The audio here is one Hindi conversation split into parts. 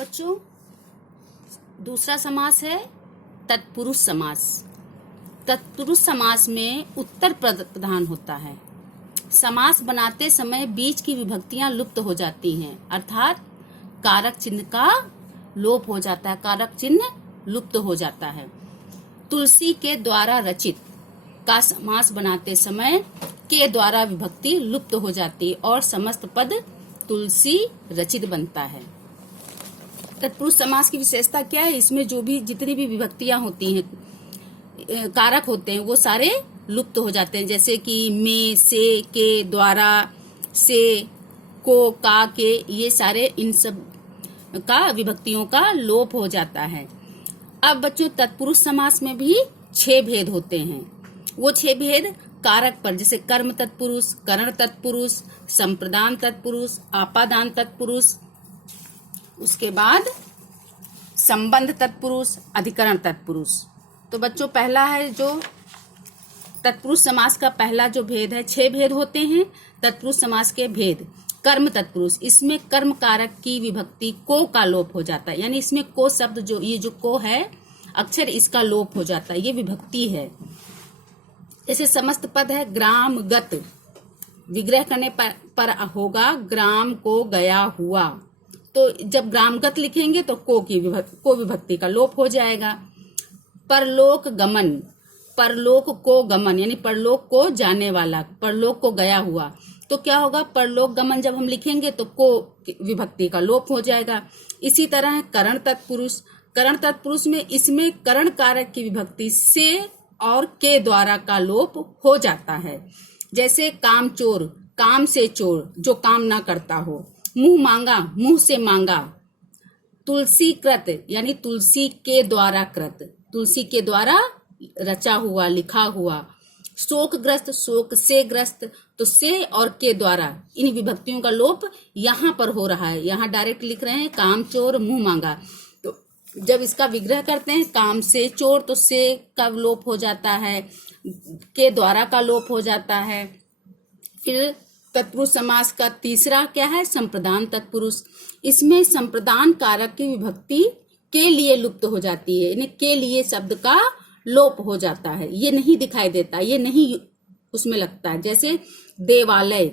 बच्चों, दूसरा समास है तत्पुरुष समास। तत्पुरुष समास में उत्तर प्रधान होता है। समास बनाते समय बीच की विभक्तियां लुप्त हो जाती हैं, अर्थात कारक चिन्ह का लोप हो जाता है, कारक चिन्ह लुप्त हो जाता है। तुलसी के द्वारा रचित का समास बनाते समय के द्वारा विभक्ति लुप्त हो जाती और समस्त पद तुलसी रचित बनता है। तत्पुरुष समास की विशेषता क्या है? इसमें जो भी जितनी भी विभक्तियां होती हैं, कारक होते हैं, वो सारे लुप्त हो जाते हैं। जैसे कि में, से, के, द्वारा, से, को, का, के, ये सारे इन सब का विभक्तियों का लोप हो जाता है। अब बच्चों, तत्पुरुष समास में भी 6 भेद होते हैं। वो 6 भेद कारक पर, जैसे कर्म तत्पुरुष, करण तत्पुरुष, संप्रदान तत्पुरुष, आपादान तत्पुरुष, उसके बाद संबंध तत्पुरुष, अधिकरण तत्पुरुष। तो बच्चों, पहला है जो तत्पुरुष समास का पहला जो भेद है, 6 भेद होते हैं तत्पुरुष समास के भेद। कर्म तत्पुरुष, इसमें कर्म कारक की विभक्ति को का लोप हो जाता है, यानी इसमें को शब्द जो ये जो को है अक्षर, इसका लोप हो जाता है, ये विभक्ति है। जैसे समस्त पद है ग्राम गत, विग्रह करने पर होगा ग्राम को गया हुआ। तो जब ग्रामगत लिखेंगे तो को विभक्ति का लोप हो जाएगा। परलोक गमन, परलोक को गमन यानी परलोक को जाने वाला, परलोक को गया हुआ। तो क्या होगा? परलोक गमन जब हम लिखेंगे तो को विभक्ति का लोप हो जाएगा। इसी तरह है करण तत्पुरुष। करण तत्पुरुष में इसमें करण कारक की विभक्ति से और के द्वारा का लोप हो जाता है। जैसे काम चोर, काम से चोर, जो काम ना करता हो। मुंह मांगा, मुंह से मांगा। तुलसी कृत यानी तुलसी के द्वारा कृत, तुलसी के द्वारा रचा हुआ, लिखा हुआ। शोकग्रस्त, शोक से ग्रस्त, तो से और के द्वारा इन विभक्तियों का लोप यहाँ पर हो रहा है। यहाँ डायरेक्ट लिख रहे हैं काम चोर, मुंह मांगा। तो जब इसका विग्रह करते हैं काम से चोर, तो से का लोप हो जाता है, के द्वारा का लोप हो जाता है। फिर तत्पुरुष समास का तीसरा क्या है? संप्रदान तत्पुरुष। इसमें संप्रदान कारक की विभक्ति के लिए लुप्त हो जाती है, यानी के लिए शब्द का लोप हो जाता है, ये नहीं दिखाई देता, ये नहीं उसमें लगता है। जैसे देवालय,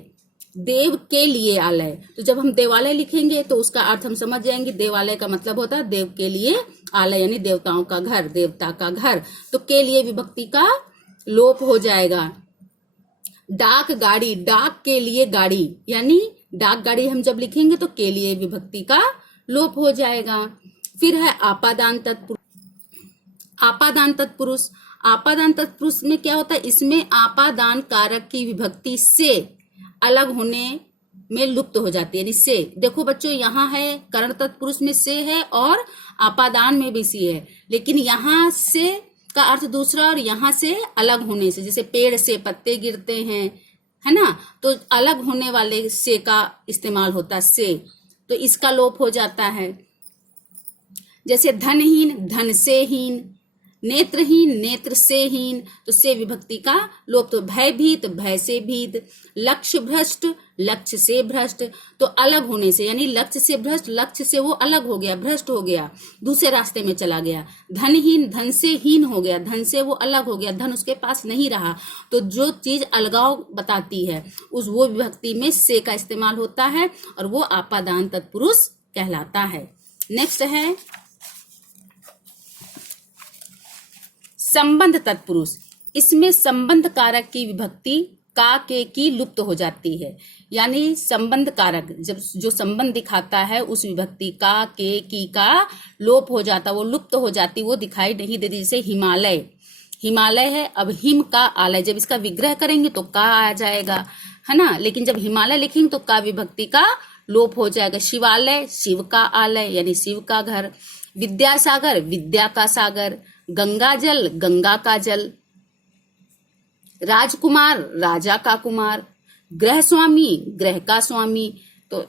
देव के लिए आलय, तो जब हम देवालय लिखेंगे तो उसका अर्थ हम समझ जाएंगे। देवालय का मतलब होता है देव के लिए आलय, यानी देवताओं का घर, देवता का घर। तो के लिए विभक्ति का लोप हो जाएगा। डाक गाड़ी, डाक के लिए गाड़ी, यानी डाक गाड़ी हम जब लिखेंगे तो के लिए विभक्ति का लोप हो जाएगा। फिर है आपादान तत्पुरुष। आपादान तत्पुरुष, आपादान तत्पुरुष में क्या होता है? इसमें आपादान कारक की विभक्ति से अलग होने में लुप्त हो जाती है, यानी से। देखो बच्चों, यहाँ है करण तत्पुरुष में से है और आपादान में भी से है, लेकिन यहाँ से का अर्थ दूसरा और यहाँ से अलग होने से, जैसे पेड़ से पत्ते गिरते हैं, है ना, तो अलग होने वाले से का इस्तेमाल होता है से, तो इसका लोप हो जाता है। जैसे धनहीन, धन से हीन। नेत्रहीन, नेत्र से हीन, तो से विभक्ति का लोप। तो भयभीत, भय से भीत। लक्ष्य भ्रष्ट, लक्ष्य से भ्रष्ट, तो अलग होने से, यानी लक्ष्य से भ्रष्ट, लक्ष्य से वो अलग हो गया, भ्रष्ट हो गया, दूसरे रास्ते में चला गया। धनहीन, धन से हीन हो गया, धन से वो अलग हो गया, धन उसके पास नहीं रहा। तो जो चीज अलगाव बताती है उस वो विभक्ति में से का इस्तेमाल होता है और वो आपादान तत्पुरुष कहलाता है। नेक्स्ट है संबंध तत्पुरुष। इसमें संबंध कारक की विभक्ति का के की लुप्त हो जाती है, यानी संबंध कारक जब जो संबंध दिखाता है उस विभक्ति का के की का लोप हो जाता, वो लुप्त हो जाती, वो दिखाई नहीं देती। जैसे हिमालय, हिमालय है, अब हिम का आलय, जब इसका विग्रह करेंगे तो का आ जाएगा, है ना, लेकिन जब हिमालय लिखेंगे तो का विभक्ति का लोप हो जाएगा। शिवालय, शिव का आलय, यानी शिव का घर। विद्यासागर, विद्या का सागर। गंगा जल, गंगा का जल। राजकुमार, राजा का कुमार। ग्रह स्वामी, ग्रह का स्वामी। तो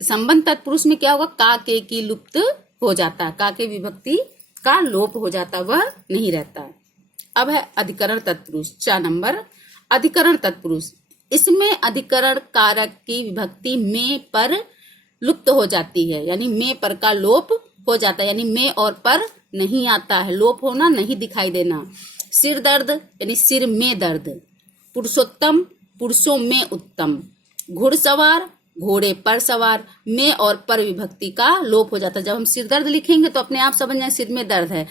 संबंध तत्पुरुष में क्या होगा? का के की लुप्त हो जाता, का के विभक्ति का लोप हो जाता, वह नहीं रहता। अब है अधिकरण तत्पुरुष, 4 नंबर अधिकरण तत्पुरुष। इसमें अधिकरण कारक की विभक्ति में पर लुप्त हो जाती है, यानी में पर का लोप हो जाता है, यानी में और पर नहीं आता है, लोप होना, नहीं दिखाई देना। सिर दर्द यानी सिर में दर्द। पुरुषोत्तम पुरुषों में उत्तम। घुड़सवार घोड़े पर सवार, में और पर विभक्ति का लोप हो जाता है। जब हम सिर दर्द लिखेंगे तो अपने आप समझ जाए सिर में दर्द है,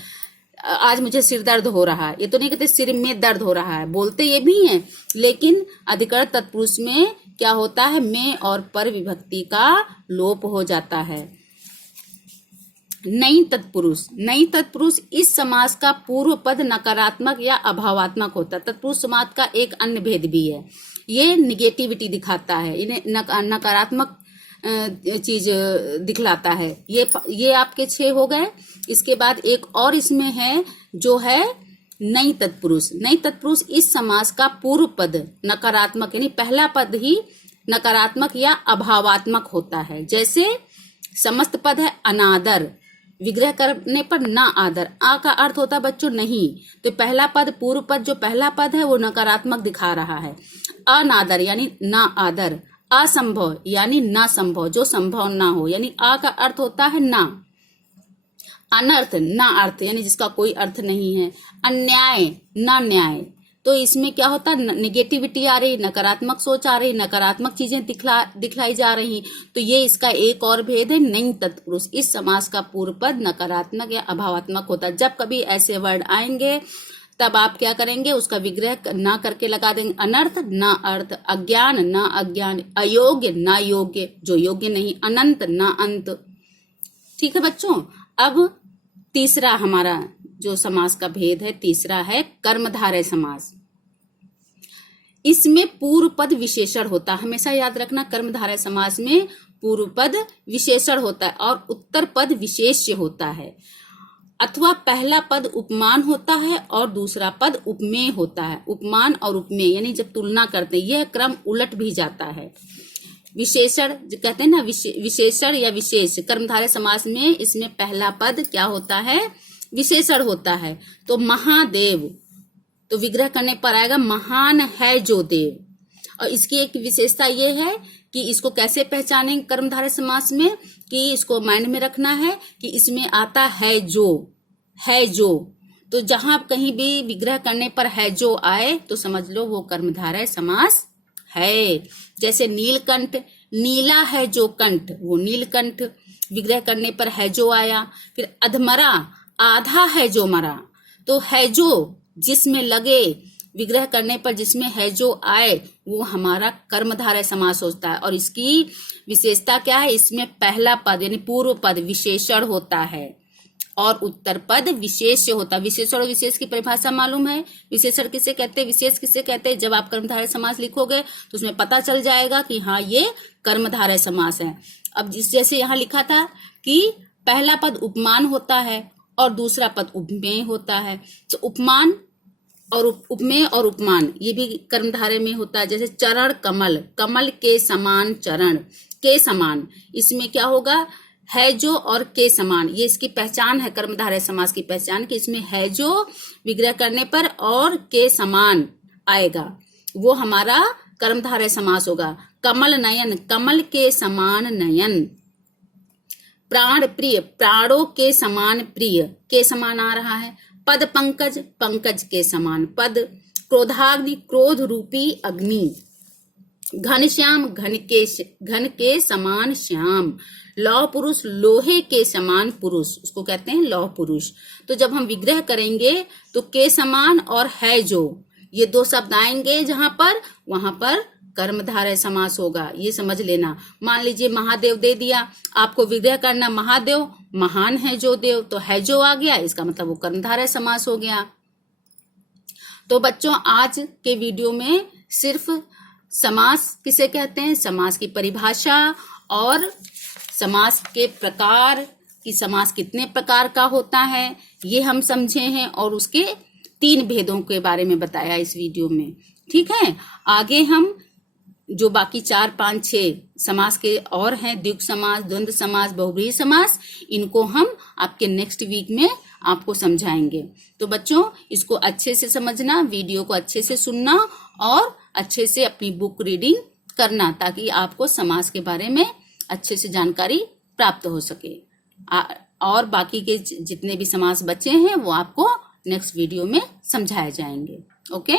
आज मुझे सिर दर्द हो रहा है। ये तो नहीं कहते सिर में दर्द हो रहा है, बोलते ये भी हैं, लेकिन अधिकरण तत्पुरुष में क्या होता है, में और पर विभक्ति का लोप हो जाता है। नई तत्पुरुष। नई तत्पुरुष इस समास का पूर्व पद नकारात्मक या अभावात्मक होता है। तत्पुरुष समास का एक अन्य भेद भी है, ये निगेटिविटी दिखाता है, इन्हें नकारात्मक चीज दिखलाता है। ये आपके 6 हो गए। इसके बाद एक और इसमें है जो है नई तत्पुरुष। नई तत्पुरुष इस समास का पूर्व पद नकारात्मक यानी पहला पद ही नकारात्मक या अभावात्मक होता है। जैसे समस्त पद है अनादर, विग्रह करने पर ना आदर, आ का अर्थ होता है बच्चों नहीं, तो पहला पद पूर्व पद जो पहला पद है वो नकारात्मक दिखा रहा है। अनादर यानी ना आदर। असंभव यानी ना संभव, जो संभव ना हो, यानी आ का अर्थ होता है ना। अनर्थ ना अर्थ यानी जिसका कोई अर्थ नहीं है। अन्याय ना न्याय, तो इसमें क्या होता है, निगेटिविटी आ रही, नकारात्मक सोच आ रही, नकारात्मक चीजें दिखलाई जा रही। तो ये इसका एक और भेद है। नई तत्पुरुष इस समास का पूर्व पद नकारात्मक या अभावात्मक होता है। जब कभी ऐसे वर्ड आएंगे तब आप क्या करेंगे, उसका विग्रह ना करके लगा देंगे। अनर्थ ना अर्थ, अज्ञान ना अज्ञान, अयोग्य ना योग्य, जो योग्य नहीं, अनंत ना अंत। ठीक है बच्चों। अब तीसरा हमारा जो समास का भेद है, तीसरा है कर्मधारय समास। इसमें पूर्व पद विशेषण होता है, हमेशा याद रखना, कर्मधारय समास में पूर्व पद विशेषण होता है और उत्तर पद विशेष्य होता है, अथवा पहला पद उपमान होता है और दूसरा पद उपमेय होता है। उपमान और उपमेय यानी जब तुलना करते हैं, यह क्रम उलट भी जाता है। विशेषण जो कहते हैं ना, विशेषण या विशेष, कर्मधारय समास में इसमें पहला पद क्या होता है, विशेषण होता है। तो महादेव, तो विग्रह करने पर आएगा महान है जो देव। और इसकी एक विशेषता ये है कि इसको कैसे पहचानेंगे कर्मधारय समास में, कि इसको माइंड में रखना है कि इसमें आता है जो, है जो, तो जहां कहीं भी विग्रह करने पर है जो आए तो समझ लो वो कर्मधारय समास है। जैसे नीलकंठ, नीला है जो कंठ, वो नीलकंठ, विग्रह करने पर है जो आया। फिर अधमरा, आधा है जो मरा, तो है जो जिसमें लगे, विग्रह करने पर जिसमें है जो आए वो हमारा कर्मधारय समास होता है। और इसकी विशेषता क्या है, इसमें पहला पद यानी पूर्व पद विशेषण होता है और उत्तर पद विशेष्य होता है। विशेषण और विशेष की परिभाषा मालूम है, विशेषण किसे कहते हैं, विशेष किसे कहते हैं। जब आप कर्मधारय समास लिखोगे तो उसमें पता चल जाएगा कि हाँ ये कर्मधारय समास है। अब जैसे यहाँ लिखा था कि पहला पद उपमान होता है और दूसरा पद उपमेय होता है, तो उपमान और उपमेय और उपमान ये भी कर्मधारय में होता है। जैसे चरण कमल, कमल के समान चरण, के समान, इसमें क्या होगा, है जो और के समान, ये इसकी पहचान है, कर्मधारय समास की पहचान, कि इसमें है जो विग्रह करने पर और के समान आएगा, वो हमारा कर्मधारय समास होगा। कमल नयन, कमल के समान नयन। प्राण प्रिय, प्राणों के समान प्रिय, के समान आ रहा है। पद पंकज, पंकज के समान पद। क्रोधाग्नि, क्रोध रूपी अग्नि। घनश्याम, घन के समान श्याम। लौह पुरुष, लोहे के समान पुरुष, उसको कहते हैं लौह पुरुष। तो जब हम विग्रह करेंगे तो के समान और है जो, ये दो शब्द आएंगे जहां पर, वहां पर कर्मधारय समास होगा, ये समझ लेना। मान लीजिए महादेव दे दिया, आपको विग्रह करना महादेव, महान है जो देव, तो है जो आ गया, इसका मतलब वो कर्मधारय समास हो गया। तो बच्चों आज के वीडियो में सिर्फ समास किसे कहते हैं, समास की परिभाषा और समास के प्रकार, कि समास कितने प्रकार का होता है, ये हम समझे हैं, और उसके 3 भेदों के बारे में बताया इस वीडियो में। ठीक है, आगे हम जो बाकी 4, 5, 6 समास के और हैं, द्विगु समास, द्वंद्व समास, बहुब्रीहि समास, इनको हम आपके नेक्स्ट वीक में आपको समझाएंगे। तो बच्चों इसको अच्छे से समझना, वीडियो को अच्छे से सुनना और अच्छे से अपनी बुक रीडिंग करना, ताकि आपको समास के बारे में अच्छे से जानकारी प्राप्त हो सके। और बाकी के जितने भी समास बचे हैं वो आपको नेक्स्ट वीडियो में समझाए जाएंगे। ओके।